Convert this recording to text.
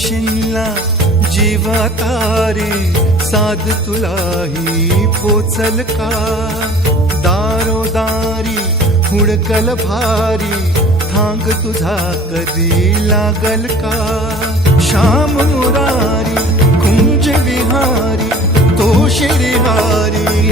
खुशींला जीवा तारे साध तुलाही पोचल का दारोदारी हुडकल भारी थांग तुझा कधी लागल का श्याम मुरारी कुंज विहारी तो श्रीहारी